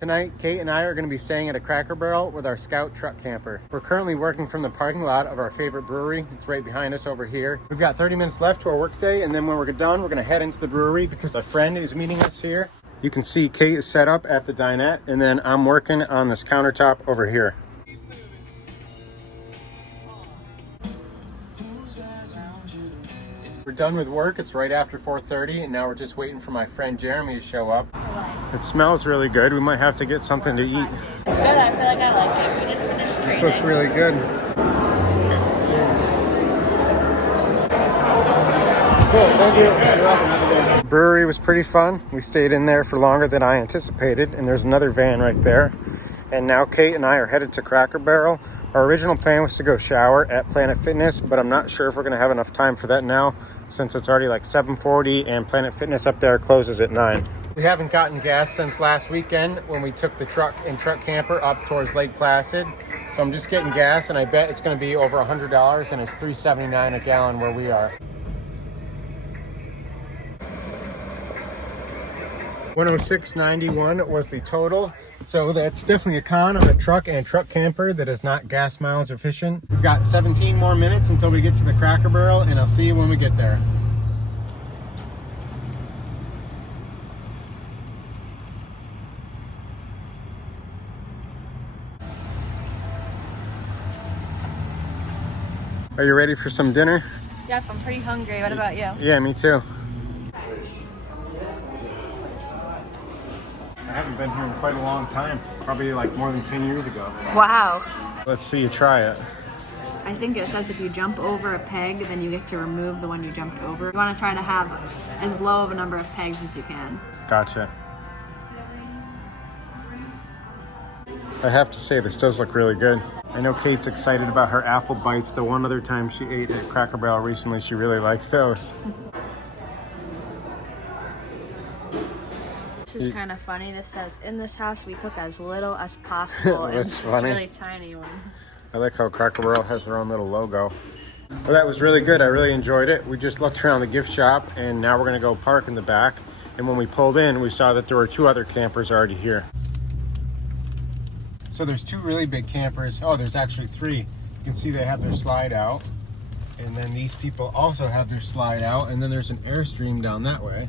Tonight, Kate and I are going to be staying at a Cracker Barrel with our Scout truck camper. We're currently working from the parking lot of our favorite brewery. It's right behind us over here. We've got 30 minutes left to our workday, and then when we're done, we're going to head into the brewery because a friend is meeting us here. You can see Kate is set up at the dinette, and then I'm working on this countertop over here. We're done with work. It's right after 4:30, and now we're just waiting for my friend Jeremy to show up. It smells really good. We might have to get something to eat. It's good. I feel like I like it. We just finished training. This looks really good. Cool, thank you. You're welcome. Brewery was pretty fun. We stayed in there for longer than I anticipated, and there's another van right there. And now Kate and I are headed to Cracker Barrel. Our original plan was to go shower at Planet Fitness, but I'm not sure if we're going to have enough time for that now since it's already like 7:40 and Planet Fitness up there closes at 9. We haven't gotten gas since last weekend when we took the truck and truck camper up towards Lake Placid. So I'm just getting gas, and I bet it's going to be over $100, and it's $3.79 a gallon where we are. 106.91 was the total. So that's definitely a con on a truck and truck camper that is not gas mileage efficient. We've got 17 more minutes until we get to the Cracker Barrel, and I'll see you when we get there. Are you ready for some dinner? Yep, I'm pretty hungry. What about you? Yeah, me too. I haven't been here in quite a long time. Probably like more than 10 years ago. Wow. Let's see you try it. I think it says if you jump over a peg, then you get to remove the one you jumped over. You want to try to have as low of a number of pegs as you can. Gotcha. I have to say, this does look really good. I know Kate's excited about her apple bites. The one other time she ate at Cracker Barrel recently, she really liked those. This is kind of funny. This says, in this house, we cook as little as possible. That's and it's funny. This really tiny one. I like how Cracker Barrel has their own little logo. Well, that was really good. I really enjoyed it. We just looked around the gift shop, and now we're going to go park in the back. And when we pulled in, we saw that there were 2 other campers already here. So there's 2 really big campers. Oh, there's actually 3. You can see they have their slide out. And then these people also have their slide out. And then there's an Airstream down that way.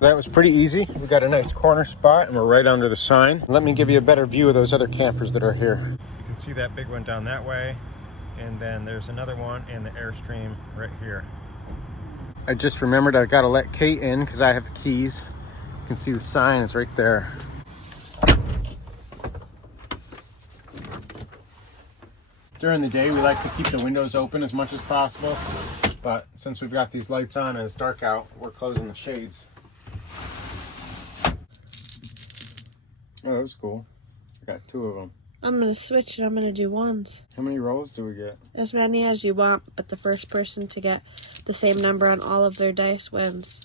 That was pretty easy. We got a nice corner spot and we're right under the sign. Let me give you a better view of those other campers that are here. You can see that big one down that way, and then there's another one and the Airstream right here. I just remembered I gotta let Kate in because I have the keys. You can see the sign is right there. During the day, we like to keep the windows open as much as possible, but since we've got these lights on and it's dark out, we're closing the shades. Oh, that was cool. I got 2 of them. I'm going to switch and I'm going to do ones. How many rolls do we get? As many as you want, but the first person to get the same number on all of their dice wins.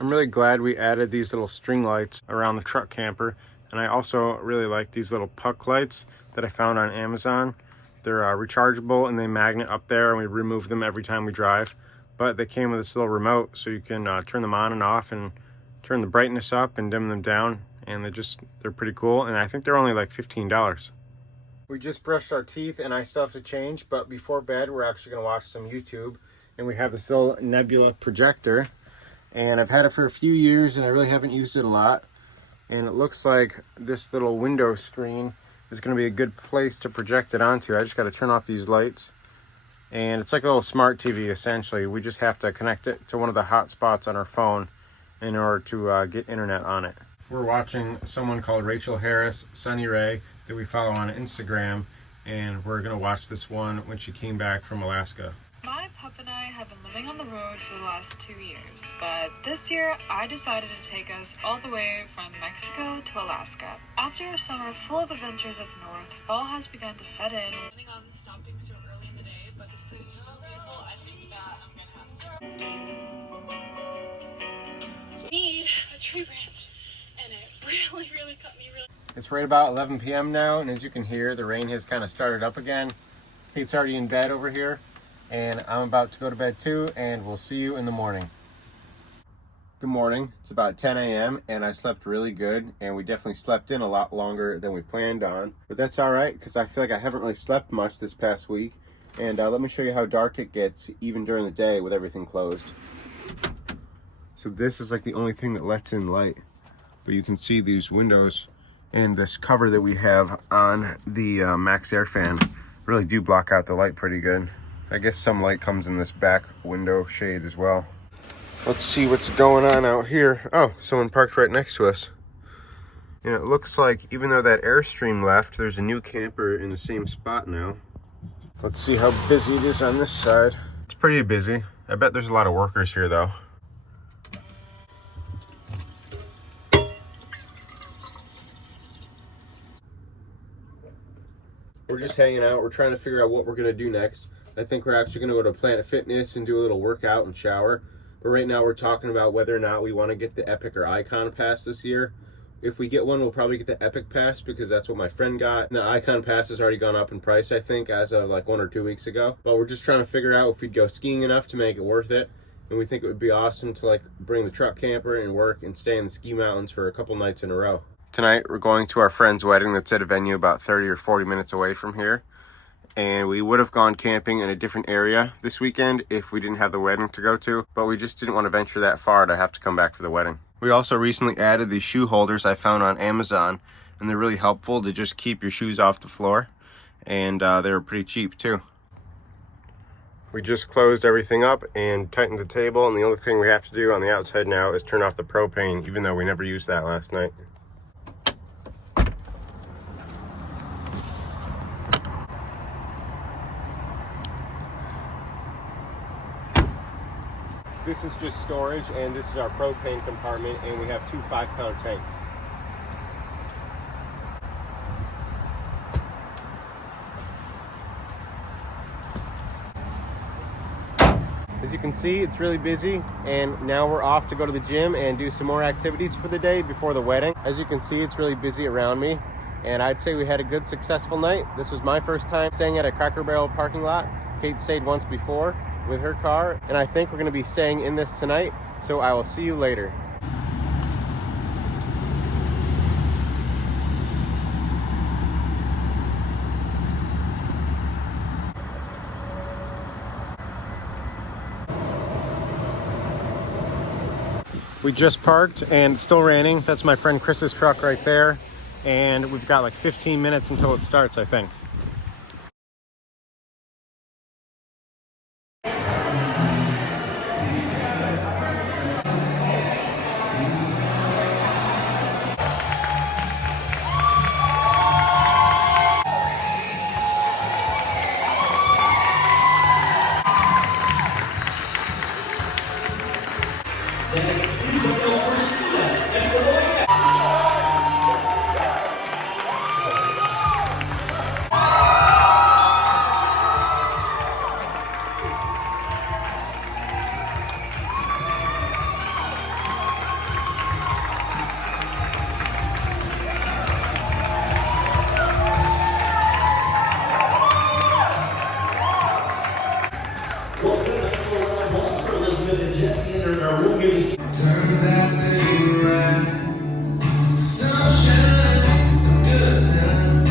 I'm really glad we added these little string lights around the truck camper. And I also really like these little puck lights that I found on Amazon. They're rechargeable and they magnet up there, and we remove them every time we drive. But they came with this little remote, so you can turn them on and off and turn the brightness up and dim them down. And they're pretty cool. And I think they're only like $15. We just brushed our teeth and I still have to change, but before bed, we're actually gonna watch some YouTube. And we have this little Nebula projector, and I've had it for a few years and I really haven't used it a lot. And it looks like this little window screen is gonna be a good place to project it onto. I just gotta turn off these lights. And it's like a little smart TV, essentially. We just have to connect it to one of the hotspots on our phone in order to get internet on it. We're watching someone called Rachel Harris, Sunny Ray, that we follow on Instagram, and we're gonna watch this one when she came back from Alaska. My pup and I have been living on the road for the last 2 years, but this year I decided to take us all the way from Mexico to Alaska. After a summer full of adventures up north, fall has begun to set in. Planning on stopping so early in the day, but this place is so beautiful, I think that I'm gonna have to. tree branch, and it really cut me really. It's right about 11 p.m. now, and as you can hear, the rain has kind of started up again. Kate's already in bed over here, and I'm about to go to bed too, and we'll see you in the morning. Good morning. It's about 10 a.m. and I slept really good, and we definitely slept in a lot longer than we planned on. But that's all right, because I feel like I haven't really slept much this past week. And let me show you how dark it gets even during the day with everything closed. So this is like the only thing that lets in light. But you can see these windows and this cover that we have on the Max Air fan really do block out the light pretty good. I guess some light comes in this back window shade as well. Let's see what's going on out here. Oh, someone parked right next to us. And it looks like even though that Airstream left, there's a new camper in the same spot now. Let's see how busy it is on this side. It's pretty busy. I bet there's a lot of workers here though. We're just hanging out. We're trying to figure out what we're gonna do next. I think we're actually gonna go to Planet Fitness and do a little workout and shower. But right now we're talking about whether or not we want to get the Epic or Icon Pass this year. If we get one, we'll probably get the Epic Pass because that's what my friend got. And the Icon Pass has already gone up in price, I think, as of like 1 or 2 weeks ago. But we're just trying to figure out if we'd go skiing enough to make it worth it. And we think it would be awesome to like bring the truck camper and work and stay in the ski mountains for a couple nights in a row. Tonight we're going to our friend's wedding that's at a venue about 30 or 40 minutes away from here. And we would have gone camping in a different area this weekend if we didn't have the wedding to go to, but we just didn't want to venture that far to have to come back for the wedding. We also recently added these shoe holders I found on Amazon, and they're really helpful to just keep your shoes off the floor, and they're pretty cheap too. We just closed everything up and tightened the table, and the only thing we have to do on the outside now is turn off the propane, even though we never used that last night. This is just storage, and this is our propane compartment, and we have 2 5-pound tanks. As you can see, it's really busy, and now we're off to go to the gym and do some more activities for the day before the wedding. As you can see, it's really busy around me, and I'd say we had a good, successful night. This was my first time staying at a Cracker Barrel parking lot. Kate stayed once before with her car, and I think we're going to be staying in this tonight, so I will see you later. We just parked and it's still raining. That's my friend Chris's truck right there, and we've got like 15 minutes until it starts, I think. Turns out that you were right. Sunshine and good times.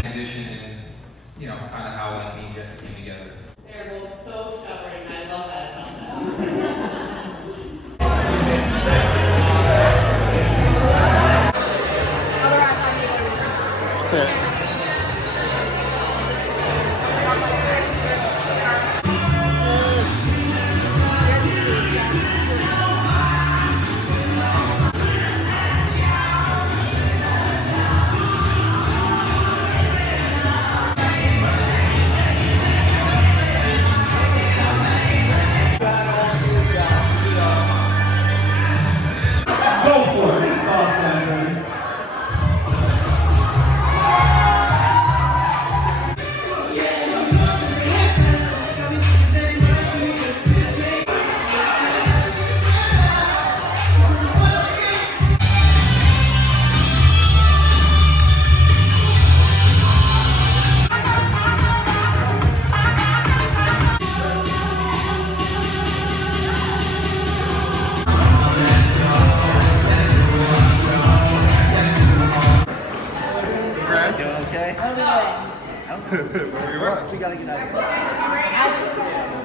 Transition and, you know, kind of how me and Jesse came together. They're both so stubborn, and I love that about them. Go for it. It's awesome. First, we gotta get out of here.